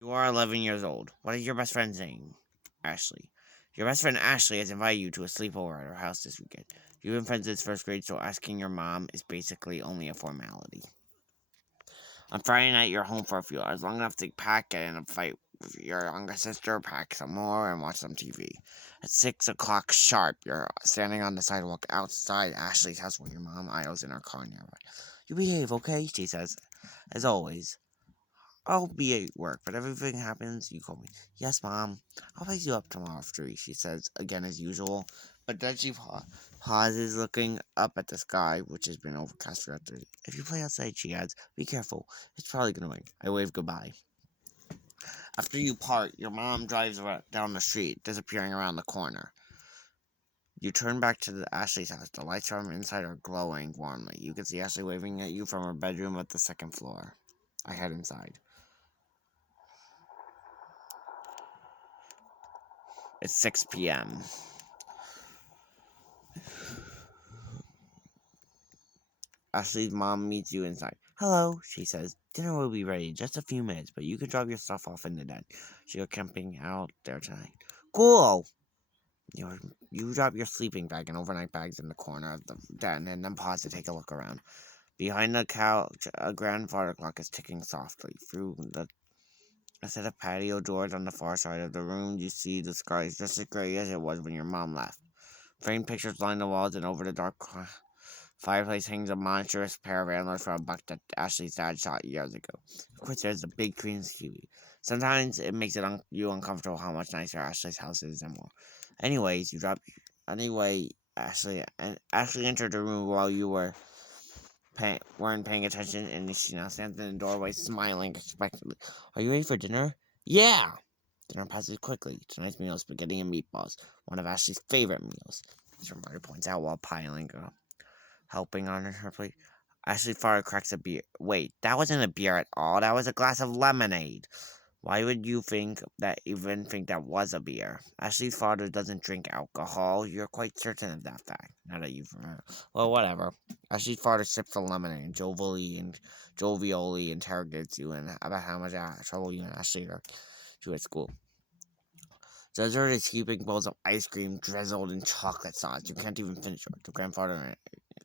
You are 11 years old. What is your best friend's name? Ashley. Your best friend Ashley has invited you to a sleepover at her house this weekend. You've been friends since first grade, so asking your mom is basically only a formality. On Friday night, you're home for a few hours, long enough to pack, get in a fight with your younger sister, pack some more, and watch some TV. At 6 o'clock sharp, you're standing on the sidewalk outside Ashley's house when your mom idles in her car nearby. You behave, okay? She says, as always. I'll be at work, but everything happens, you call me. Yes, Mom. I'll pick you up tomorrow after 3, she says, again as usual. But then she pauses, looking up at the sky, which has been overcast throughout the day. If you play outside, she adds, be careful. It's probably going to rain. I wave goodbye. After you part, your mom drives down the street, disappearing around the corner. You turn back to the Ashley's house. The lights from inside are glowing warmly. You can see Ashley waving at you from her bedroom at the second floor. I head inside. It's 6 p.m. Ashley's mom meets you inside. Hello, she says. Dinner will be ready in just a few minutes, but you can drop your stuff off in the den. She'll camping out there tonight. Cool! You, you drop your sleeping bag and overnight bags in the corner of the den and then pause to take a look around. Behind the couch, a grandfather clock is ticking softly. Through a set of patio doors on the far side of the room, you see the sky is just as gray as it was when your mom left. Framed pictures line the walls, and over the dark fireplace hangs a monstrous pair of antlers from a buck that Ashley's dad shot years ago. Of course, there's the big green TV. Sometimes it makes you uncomfortable how much nicer Ashley's house is and more. Anyways, you drop. Anyway, Ashley entered the room while you weren't paying attention, and she now stands in the doorway, smiling expectantly. Are you ready for dinner? Yeah. Dinner passes quickly. Tonight's meal is spaghetti and meatballs, one of Ashley's favorite meals. Mr. Murder points out while piling up helping on her plate. Ashley Farr cracks a beer. Wait, that wasn't a beer at all. That was a glass of lemonade. Why would you think that was a beer? Ashley's father doesn't drink alcohol. You're quite certain of that fact. Now that you've remembered. Well, whatever. Ashley's father sips the lemonade and jovially interrogates you and about how much trouble you and Ashley are to at school. Dessert is heaping bowls of ice cream drizzled in chocolate sauce. You can't even finish it. The grandfather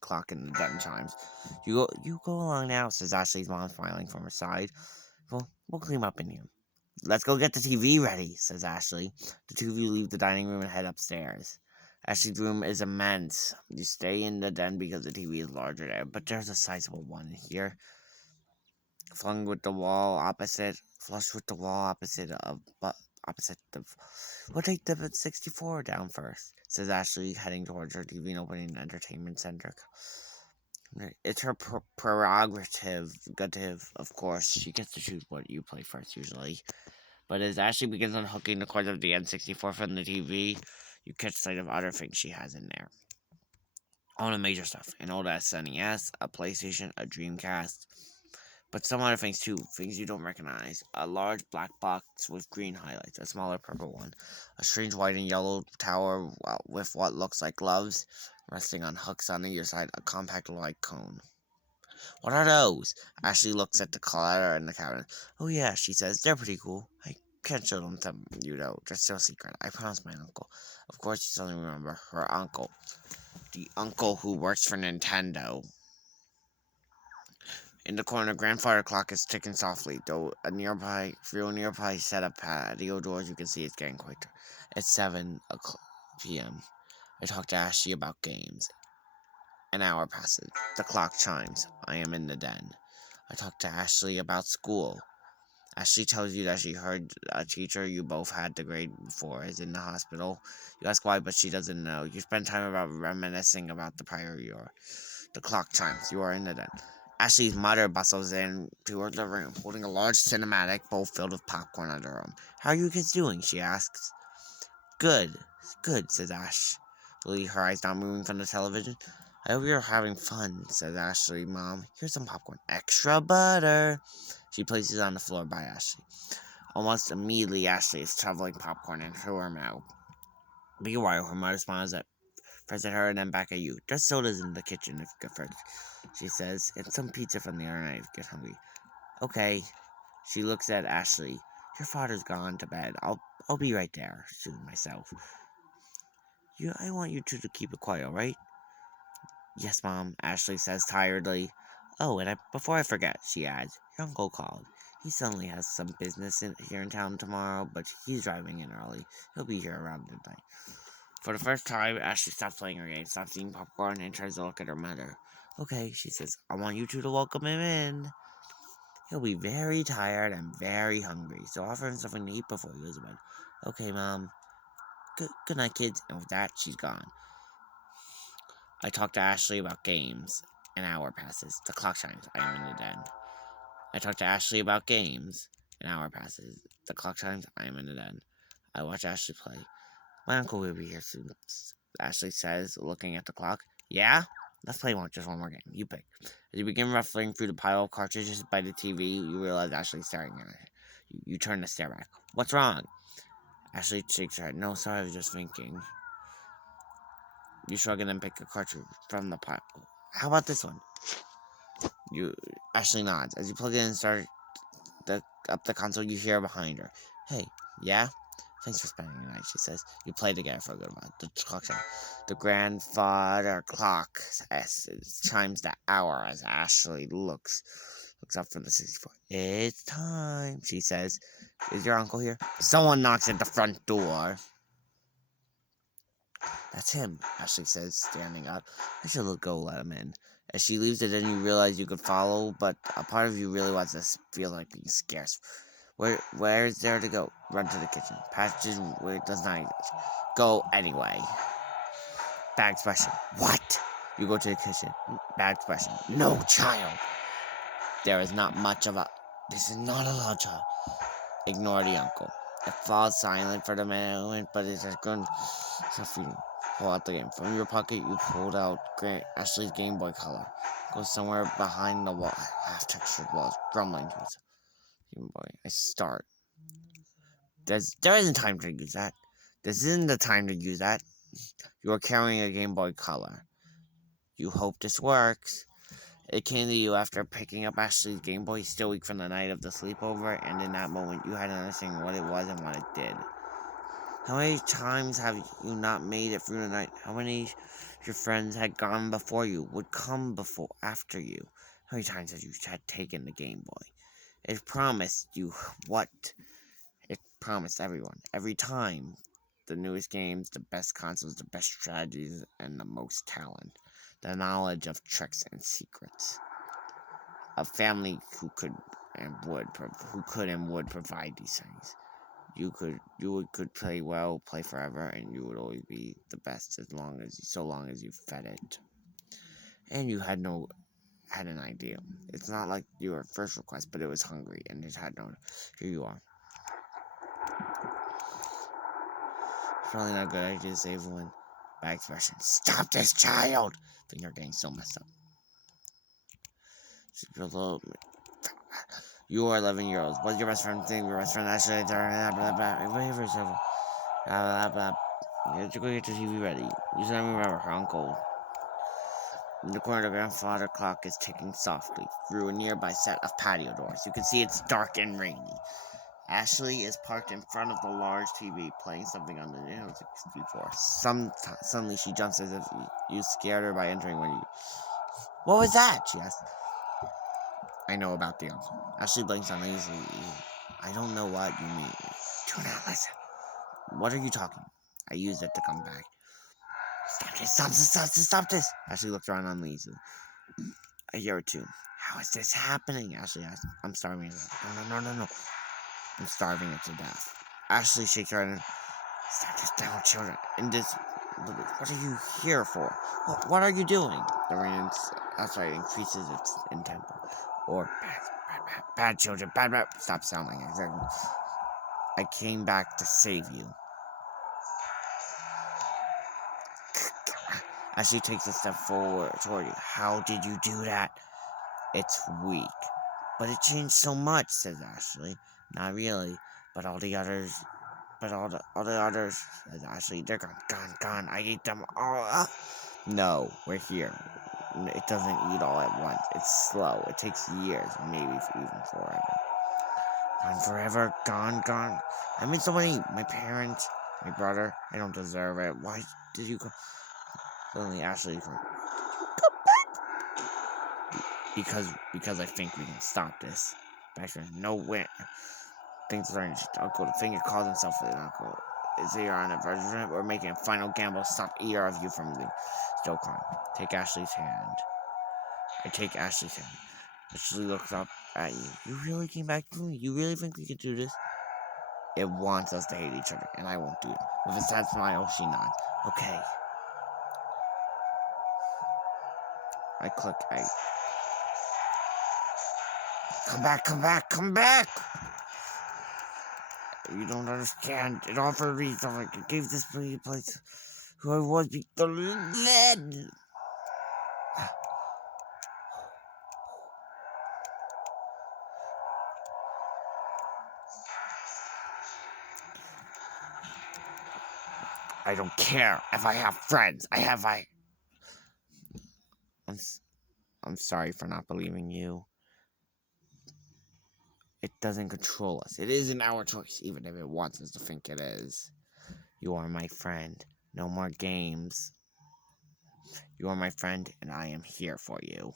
clock in the den chimes. You go along now, says Ashley's mom, smiling from her side. We'll clean up in here. Let's go get the TV ready, says Ashley. The two of you leave the dining room and head upstairs. Ashley's room is immense. You stay in the den because the TV is larger there, but there's a sizable one in here. Flung with the wall opposite, flush with the wall opposite the. We'll take the 64 down first, says Ashley, heading towards her TV and opening the entertainment center. It's her prerogative, of course. She gets to choose what you play first, usually. But as Ashley begins unhooking the cords of the N64 from the TV, you catch sight of other things she has in there. All the major stuff. An old SNES, a PlayStation, a Dreamcast, but some other things too, things you don't recognize. A large black box with green highlights, a smaller purple one, a strange white and yellow tower with what looks like gloves resting on hooks on either side, a compact light cone. What are those? Ashley looks at the clutter in the cabinet. Oh yeah, she says, they're pretty cool. I can't show them to you though, just a secret. I promised my uncle. Of course, you suddenly remember her uncle. The uncle who works for Nintendo. In the corner, grandfather clock is ticking softly, though through a nearby set of patio doors, you can see it's getting quieter. It's 7 p.m. I talk to Ashley about games. An hour passes. The clock chimes. I am in the den. I talk to Ashley about school. Ashley tells you that she heard a teacher you both had the grade before is in the hospital. You ask why, but she doesn't know. You spend time about reminiscing about the prior year. The clock chimes. You are in the den. Ashley's mother bustles in toward the room, holding a large cinematic bowl filled with popcorn under her arm. How are you kids doing? She asks. Good, good, says Ashley, her eyes not moving from the television. I hope you're having fun, says Ashley, Mom. Here's some popcorn. Extra butter. She places it on the floor by Ashley. Almost immediately, Ashley is shoveling popcorn into her mouth. Be a while, her mother smiles at first at her and then back at you. There's sodas in the kitchen if you get first, she says, and some pizza from the other night if you get hungry. Okay. She looks at Ashley. Your father's gone to bed. I'll be right there, soothed myself. I want you two to keep it quiet, alright? Yes, Mom, Ashley says tiredly. Oh, and before I forget, she adds, your uncle called. He suddenly has some business here in town tomorrow, but he's driving in early. He'll be here around midnight. For the first time, Ashley stops playing her game, stops eating popcorn, and tries to look at her mother. Okay, she says, I want you two to welcome him in. He'll be very tired and very hungry, so offer him something to eat before he goes to bed. Okay, Mom. Good night, kids. And with that, she's gone. I talk to Ashley about games. An hour passes. The clock chimes. I am in the den. I talk to Ashley about games. An hour passes. The clock chimes. I am in the den. I watch Ashley play. My uncle will be here soon, Ashley says, looking at the clock. Yeah? Let's play just one more game. You pick. As you begin ruffling through the pile of cartridges by the TV, you realize Ashley's staring at it. You turn to stare back. What's wrong? Ashley shakes her head. No, sorry, I was just thinking. You shrug and then pick a cartridge from the pile. How about this one? Ashley nods. As you plug it in and start up the console, you hear behind her. Hey, yeah? Thanks for spending the night, she says. You play together for a good while. The clock chimes. The grandfather clock chimes the hour as Ashley looks up from the 64. It's time, she says. Is your uncle here? Someone knocks at the front door. That's him, Ashley says, standing up. I should go let him in. As she leaves it, then you realize you could follow, but a part of you really wants to feel like being scarce. Where is there to go? Run to the kitchen. Passages where it does not exist. Go anyway. Bad expression. What? You go to the kitchen. Bad expression. No, child. There is not much of a... This is not a loud child. Ignore the uncle. It falls silent for the moment, but it has grown suffering. Pull out the game. From your pocket, you pulled out Ashley's Game Boy Color. Go somewhere behind the wall, half-textured walls, grumbling to itself. Game Boy. I start. There isn't time to use that. This isn't the time to use that. You are carrying a Game Boy Color. You hope this works. It came to you after picking up Ashley's Game Boy, still weak from the night of the sleepover, and in that moment you had an understanding what it was and what it did. How many times have you not made it through the night? How many of your friends had gone before you, would come after you? How many times have you taken the Game Boy? It promised you what? It promised everyone, every time. The newest games, the best consoles, the best strategies, and the most talent. The knowledge of tricks and secrets. A family who could and would provide these things. You could play well, play forever, and you would always be the best so long as you fed it. And you had an idea. It's not like your first request, but it was hungry, and it had no. Here you are. It's probably not a good idea to save one. Bad expression. Stop this child! Finger getting so messed up. You are 11 years old. What's your best friend think? Your best friend actually. Blah, blah, blah. Wait for a second. Blah, blah, blah. You have to go get the TV ready. You said remember her uncle. In the corner, the grandfather clock is ticking softly through a nearby set of patio doors. You can see it's dark and rainy. Ashley is parked in front of the large TV, playing something on the Nintendo 64. Suddenly, she jumps as if you scared her by entering when you... What was that? She asked. I know about the uncle. Ashley blinks uneasily. I don't know what you mean. Do not listen. What are you talking? I used it to come back. Stop this. Ashley looked around uneasily. A year or two. How is this happening? Ashley asked. I'm starving to death. No. I'm starving it to death. Ashley shakes her head and stop this down, children. What are you here for? What are you doing? The rain outside increases in tempo. Or bad children, bad. Stop sounding exactly. I came back to save you. Ashley takes a step forward toward you. How did you do that? It's weak. But it changed so much, says Ashley. Not really, but all the others, says Ashley, they're gone. I ate them all up. No, we're here. It doesn't eat all at once. It's slow. It takes years, maybe even forever. Gone forever, gone. I miss so many. My parents, my brother. I don't deserve it. Why did you come? Suddenly, Ashley come because I think we can stop this. Back there, nowhere. Things are starting to uncle. The finger calls himself an uncle. Is he on a version? We're making a final gamble to stop either of you from being still calm. Take Ashley's hand. I take Ashley's hand. Ashley looks up at you. You really came back to me? You really think we could do this? It wants us to hate each other, and I won't do it. With a sad smile, she nods. Okay. I click. Come back! You don't understand. It offered me something. It gave this place who I was then. I don't care if I have friends. I'm sorry for not believing you. It doesn't control us. It isn't our choice, even if it wants us to think it is. You are my friend. No more games. You are my friend, and I am here for you.